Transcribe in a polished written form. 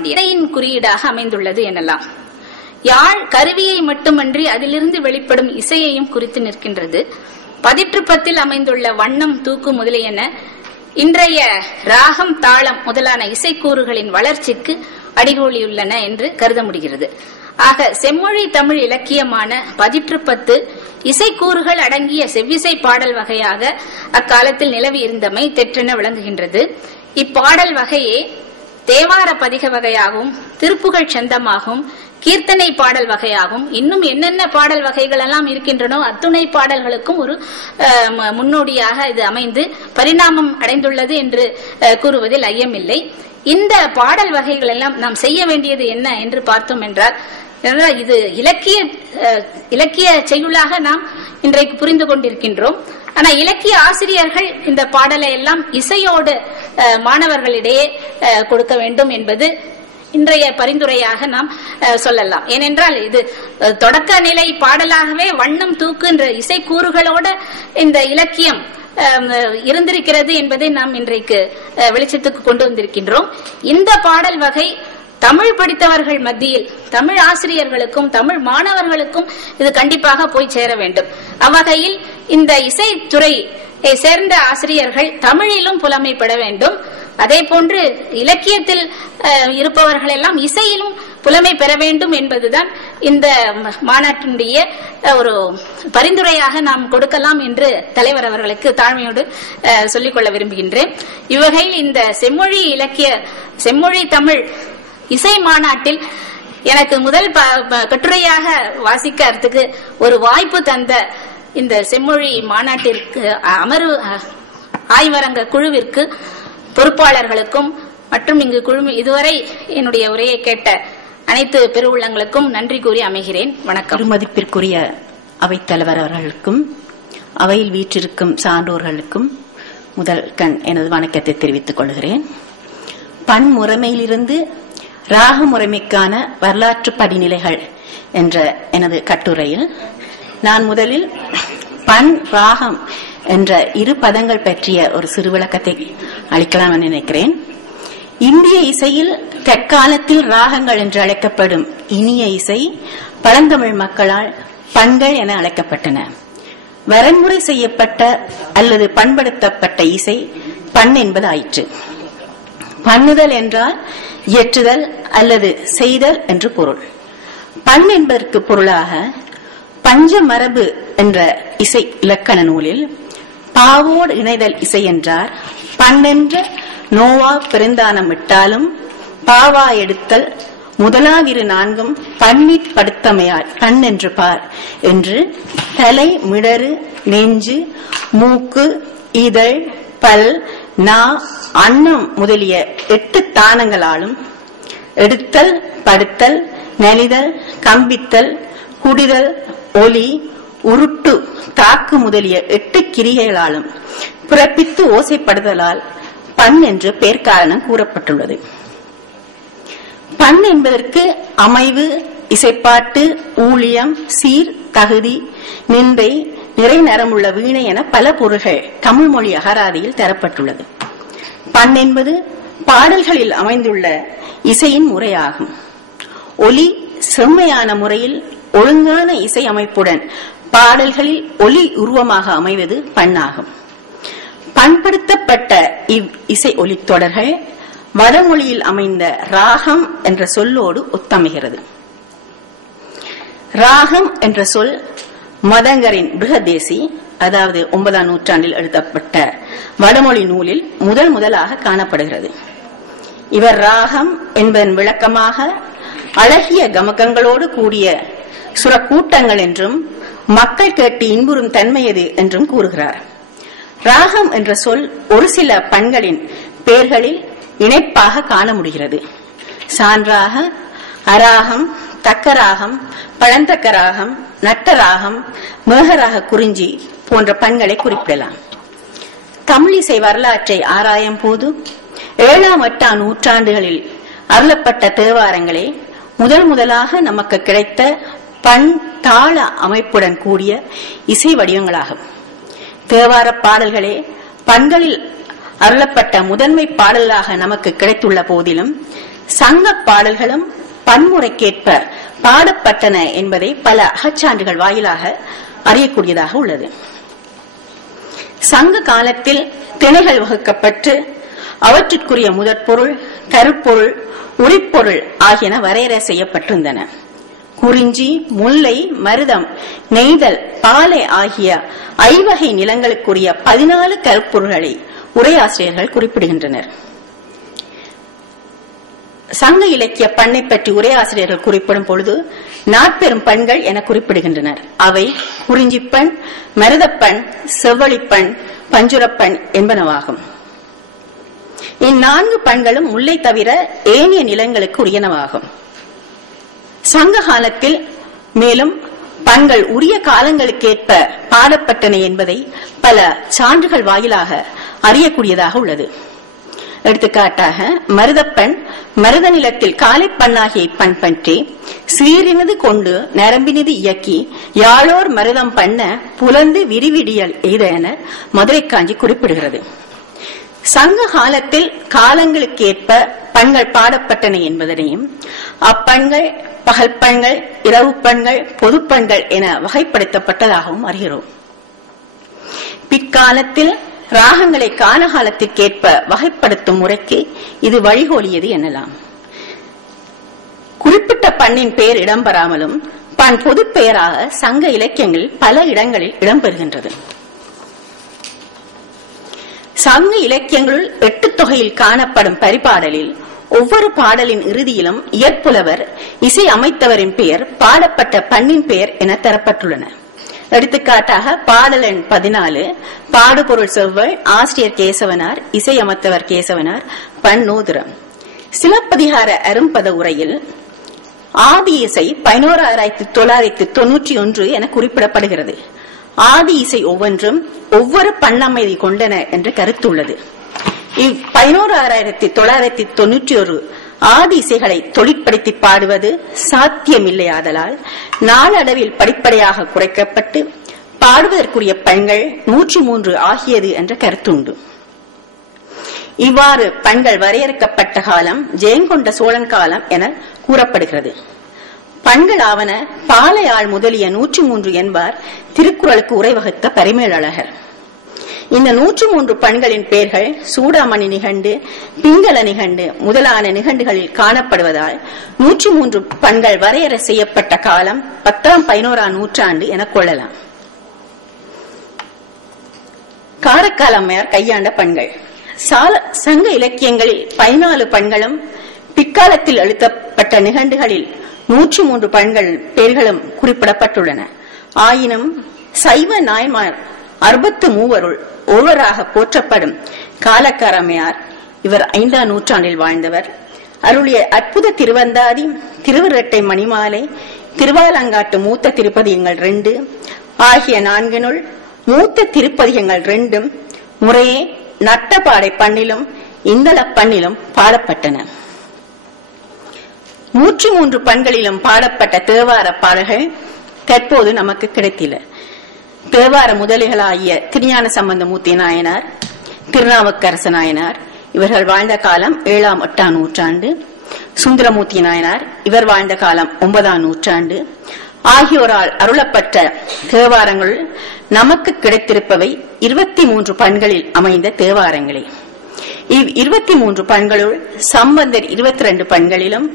இசையின் குறியீடாக அமைந்துள்ளது எனலாம். யாழ் கருவியை மட்டுமன்றி அதிலிருந்து வெளிப்படும் இசையையும் குறித்து நிற்கின்றது. பதிற்றுப்பத்தில் அமைந்துள்ள வண்ணம், தூக்கு முதலியன இன்றைய ராகம், தாளம் முதலான இசைக்கூறுகளின் வளர்ச்சிக்கு அடிகோலியுள்ளன என்று கருத முடிகிறது. ஆக செம்மொழி தமிழ் இலக்கியமான பதிற்றுப்பத்து இசைக்கூறுகள் அடங்கிய செவ்விசை பாடல் வகையாக அக்காலத்தில் நிலவி இருந்தமை தெற்றென விளங்குகின்றது. இப்பாடல் வகையே தேவார பதிக வகையாகவும், திருப்புகழ் சந்தமாகவும், கீர்த்தனை பாடல் வகையாகவும், இன்னும் என்னென்ன பாடல் வகைகள் எல்லாம் இருக்கின்றனோ அத்துணை பாடல்களுக்கும் ஒரு முன்னோடியாக இது அமைந்து பரிணாமம் அடைந்துள்ளது என்று கூறுவதில் ஐயமில்லை. இந்த பாடல் வகைகள் எல்லாம் நாம் செய்ய வேண்டியது என்ன என்று பார்த்தோம் என்றால், இது இலக்கிய செய்யுளாக நாம் இன்றைக்கு புரிந்து கொண்டிருக்கின்றோம். ஆனா இலக்கிய ஆசிரியர்கள் இந்த பாடலை எல்லாம் இசையோடு மாணவர்களிடையே கொடுக்க வேண்டும் என்பது இன்றைய பரிந்துரையாக நாம் சொல்லலாம். ஏனென்றால் இது தொடக்க நிலை பாடலாகவே வண்ணம், தூக்கு என்ற இசைக்கூறுகளோட இந்த இலக்கியம் இருந்திருக்கிறது என்பதை நாம் இன்றைக்கு வெளிச்சத்துக்கு கொண்டு வந்திருக்கின்றோம். இந்த பாடல் வகை தமிழ் படித்தவர்கள் மத்தியில், தமிழ் ஆசிரியர்களுக்கும் தமிழ் மாணவர்களுக்கும் இது கண்டிப்பாக போய் சேர வேண்டும். அவ்வகையில் இந்த இசைத்துறை சேர்ந்த ஆசிரியர்கள் தமிழிலும் புலமைப்பட வேண்டும். அதே போன்று இலக்கியத்தில் இருப்பவர்கள் எல்லாம் இசையிலும் புலமை பெற வேண்டும் என்பதுதான் இந்த மாநாட்டினுடைய ஒரு பரிந்துரையாக நாம் கொடுக்கலாம் என்று தலைவர் அவர்களுக்கு தாழ்மையோடு சொல்லிக்கொள்ள விரும்புகின்றேன். இவ்வகையில் இந்த செம்மொழி தமிழ் இசை மாநாட்டில் எனக்கு முதல் கட்டுரையாக வாசிக்கிறதுக்கு ஒரு வாய்ப்பு தந்த இந்த செம்மொழி மாநாட்டிற்கு அமர்வு ஆய்வரங்க குழுவிற்கு, பொறுப்பாளர்களுக்கும் மற்றும் இங்கு இதுவரை என்னுடைய உரையை கேட்ட அனைத்து பெருவுள்ளங்களுக்கும் நன்றி கூறி அமைகிறேன். வணக்கம். பெருமதிப்பிற்குரிய அவைத்தலைவர் அவர்களுக்கும் அவையில் வீற்றிருக்கும் சான்றோர்களுக்கும் முதல் எனது வணக்கத்தை தெரிவித்துக் கொள்கிறேன். பன்முறைமையிலிருந்து ராக முறைமைக்கான வரலாற்று படிநிலைகள் என்ற எனது கட்டுரையில் நான் முதலில் பண், ராகம் என்ற இரு பதங்கள் பற்றிய ஒரு சிறு விளக்கத்தை அளிக்கலாம் என நினைக்கிறேன். இந்திய இசையில் தற்காலத்தில் ராகங்கள் என்று அழைக்கப்படும் இனிய இசை பழந்தமிழ் மக்களால் பண்கள் என அழைக்கப்பட்டன. வரன்முறை செய்யப்பட்ட அல்லது பண்படுத்தப்பட்ட இசை பண் என்பது ஆயிற்று. பண்ணுதல் என்றால் இயற்றுதல் அல்லது செய்தல் என்று பொருள். பண் என்பதற்கு பொருளாக பஞ்ச மரபு என்ற இசை இலக்கண நூலில் பாவோடு இணைதல் இசை என்றார். பண்ணென்ற நோவா பெருந்தானம் விட்டாலும் பாவா எடுத்தல் முதலாவிரு நான்கும் பண்ணிற் படுத்தமையால் பண் என்று பார் என்று தலை, மிடறு, நெஞ்சு, மூக்கு, இதழ், பல், நா, அன்னம் முதலிய 8 தானங்களாலும் எடுத்தல், படுத்தல், நலிதல், கம்பித்தல், குடிதல், ஒலி, உருட்டு, தாக்கு முதலிய 8 கிரிகைகளாலும் பிறப்பித்து ஓசைப்படுதலால் பண் என்று பெயர் காரணம் கூறப்பட்டுள்ளது. பண் என்பதற்கு அமைவு, இசைப்பாட்டு, ஊழியம், சீர், தகுதி, நிந்தை, நிறை நரமுள்ள வீணை என பல பொருள்கள் தமிழ் மொழி அகராதியில் தரப்பட்டுள்ளது. பண் என்பது பாடல்களில் அமைந்துள்ள இசையின் முறையாகும். ஒலி செம்மையான முறையில் ஒழுங்கான இசை அமைப்புடன் பாடல்களில் ஒலி உருவமாக அமைவது பண்ணாகும். பண்படுத்தப்பட்ட இவ் இசை ஒலித்தொடர்கள் வடமொழியில் அமைந்த ராகம் என்ற சொல்லோடு ஒத்தமைகிறது. ராகம் என்ற சொல் மதங்கரின் பிருகதேசி, அதாவது 9ஆம் நூற்றாண்டில் எழுதப்பட்ட வடமொழி நூலில் முதலாக காணப்படுகிறது. இவர் ராகம் என்பதன் விளக்கமாக அழகிய கமகங்களோடு கூடிய சுரக்கூட்டங்கள் என்றும் மக்கள் கேட்டு இன்புறும் தன்மையது என்றும் கூறுகிறார். ராகம் என்ற சொல் ஒரு சில பண்களின் பெயர்களில் இணைப்பாக காண முடிகிறது. சான்றாக அராகம், தக்கராகம், பழந்தக்கராகம், நட்டராகம், மேகராக குறிஞ்சி போன்ற பண்களை குறிப்பிடலாம். தமிழிசை வரலாற்றை ஆராயும் போது 7ஆம் 8ஆம் நூற்றாண்டுகளில் அருளப்பட்ட தேவாரங்களே முதலாக நமக்கு கிடைத்த பண், தாள அமைப்புடன் கூடிய இசை வடிவங்களாகும். தேவார பாடல்களே பண்களில் அருளப்பட்ட முதன்மை பாடலாக நமக்கு கிடைத்துள்ள போதிலும் சங்க பாடல்களும் பன்முறைக்கேற்ப பாடப்பட்டன என்பதை பல அகச்சான்றுகள் வாயிலாக அறியக்கூடியதாக உள்ளது. சங்க காலத்தில் திணைகள் வகுக்கப்பட்டு அவற்றிற்குரிய முதற்பொருள், கருப்பொருள், உரிப்பொருள் ஆகியன வரையறை செய்யப்பட்டிருந்தன. குறிஞ்சி, முல்லை, மருதம், நெய்தல், பாலை ஆகிய ஐவகை நிலங்களுக்குரிய 14 கருப்பொருள்களை உரையாசிரியர்கள் குறிப்பிடுகின்றனர். சங்க இலக்கிய பண்ணை பற்றி உரையாசிரியர்கள் குறிப்பிடும் பொழுது நாற்பெரும் பண்கள் என குறிப்பிடுகின்றனர். அவை குறிஞ்சிப்பண், மருதப்பண், செவ்வழிப்பண், பஞ்சுரப்பண் என்பனவாகும். இந்நான்கு பண்களும் முல்லை தவிர ஏனைய நிலங்களுக்கு உரியனவாகும். சங்க காலத்தில் மேலும் பண்கள் உரிய காலங்களுக்கேற்ப பாடப்பட்டன என்பதை பல சான்றுகள் வாயிலாக அறியக்கூடியதாக உள்ளது. எடுத்துக்காட்டாக மருதப்பண் மருத நிலத்தில் காலை பண்ணாகிய பண் பற்றி சீரினது கொண்டு நரம்பினது இயக்கி யாழோர் மருதம் பண்ண புலந்து விரிவிடியல் எய்த என மதுரை காஞ்சி குறிப்பிடுகிறது. சங்க காலத்தில் காலங்களுக்கேற்ப பண்கள் பாடப்பட்டன என்பதனையும் அப்பண்கள் பகல் பண்கள், இரவு பண்கள், பொதுப்பண்கள் என வகைப்படுத்தப்பட்டதாகவும் அறிகிறோம். பிற்காலத்தில் ராகங்களை காலகாலத்திற்கேற்ப வகைப்படுத்தும் முறைக்கு இது வழிகோலியது எனலாம். குறிப்பிட்ட பண்ணின் பெயர் இடம்பெறாமலும் பண் பொது பெயராக சங்க இலக்கியங்களில் பல இடங்களில் இடம்பெறுகின்றது. சங்க இலக்கியங்களுள் 8 தொகையில் காணப்படும் பரிபாடலில் ஒவ்வொரு பாடலின் இறுதியிலும் இயற்புலவர், இசை அமைத்தவரின் பெயர், பாடப்பட்ட பண்ணின் பெயர் என தரப்பட்டுள்ளன. எடுத்துக்காட்டாக பாடல் எண் 14 பாடுபொருள் செவ்வாய், ஆசிரியர் கேசவனார், இசையமைத்தவர் கேசவனார், பண் நூதுரம். சிலப்பதிகார அரும்பத உரையில் ஆதி இசை 11,991 என குறிப்பிடப்படுகிறது. ஆதி இசை ஒவ்வொன்றும் ஒவ்வொரு பண்ணமைதி கொண்டன என்ற கருத்து உள்ளது. இவ் 11,991 ஆதி இசைகளை தொழிற்படுத்தி பாடுவது சாத்தியமில்லையாதலால் நாளடைவில் படிப்படியாக குறைக்கப்பட்டு பாடுவதற்குரிய பண்கள் 103 ஆகியது என்ற கருத்துண்டு. இவ்வாறு பண்கள் வரையறுக்கப்பட்ட காலம் ஜெயங்கொண்ட சோழன் காலம் என கூறப்படுகிறது. பண்களாவன பாலையாள் முதலிய 103 என்பார் திருக்குறளுக்கு உரை வகுத்த பரிமேலழகர். இந்த 103 பண்களின் பெயர்கள் சூடாமணி நிகண்டு, பிங்கள நிகண்டு முதலான நிகண்டுகளில் காணப்படுவதால் 103 பண்கள் வரையறை செய்யப்பட்ட காலம் 10-11ஆம் நூற்றாண்டு என கொள்ளலாம். காரைக்கால் அம்மையார் கையாண்ட பண்கள். சங்க இலக்கியங்களில் 14 பண்களும் பிற்காலத்தில் எழுதப்பட்ட நிகண்டுகளில் 103 பண்கள் பெயர்களும் குறிப்பிடப்பட்டுள்ளன. ஆயினும் சைவ நாயன்மார் 63 ஒருவராக போற்றப்படும் காரைக்கால் அம்மையார், இவர் 5ஆம் நூற்றாண்டில் வாழ்ந்தவர், அருளிய அற்புத திருவந்தாதி, திருவிரட்டை மணிமாலை, திருவாலங்காட்டு மூத்த திருப்பதிகங்கள் 2 ஆகிய 4 மூத்த திருப்பதிகங்கள் 2 முறையே நட்டபாடை பண்ணிலும் இந்தள பண்ணிலும் பாடப்பட்டன. 103 பண்களிலும் பாடப்பட்ட தேவார பாடல்கள் தற்போது நமக்கு கிடைத்தில. தேவார முதலிகளாகிய திருஞான சம்பந்தமூர்த்தி நாயனார், திருநாவுக்கரசு நாயனார் இவர்கள் வாழ்ந்த காலம் 7ஆம்-8ஆம் நூற்றாண்டு, சுந்தரமூர்த்தி நாயனார் இவர் வாழ்ந்த காலம் 9ஆம் நூற்றாண்டு ஆகியோரால் அருளப்பட்ட தேவாரங்கள் நமக்கு கிடைத்திருப்பவை 23 பண்களில் அமைந்த தேவாரங்களே. இவ் 23 பண்களுள் சம்பந்தர் 22 பண்களிலும்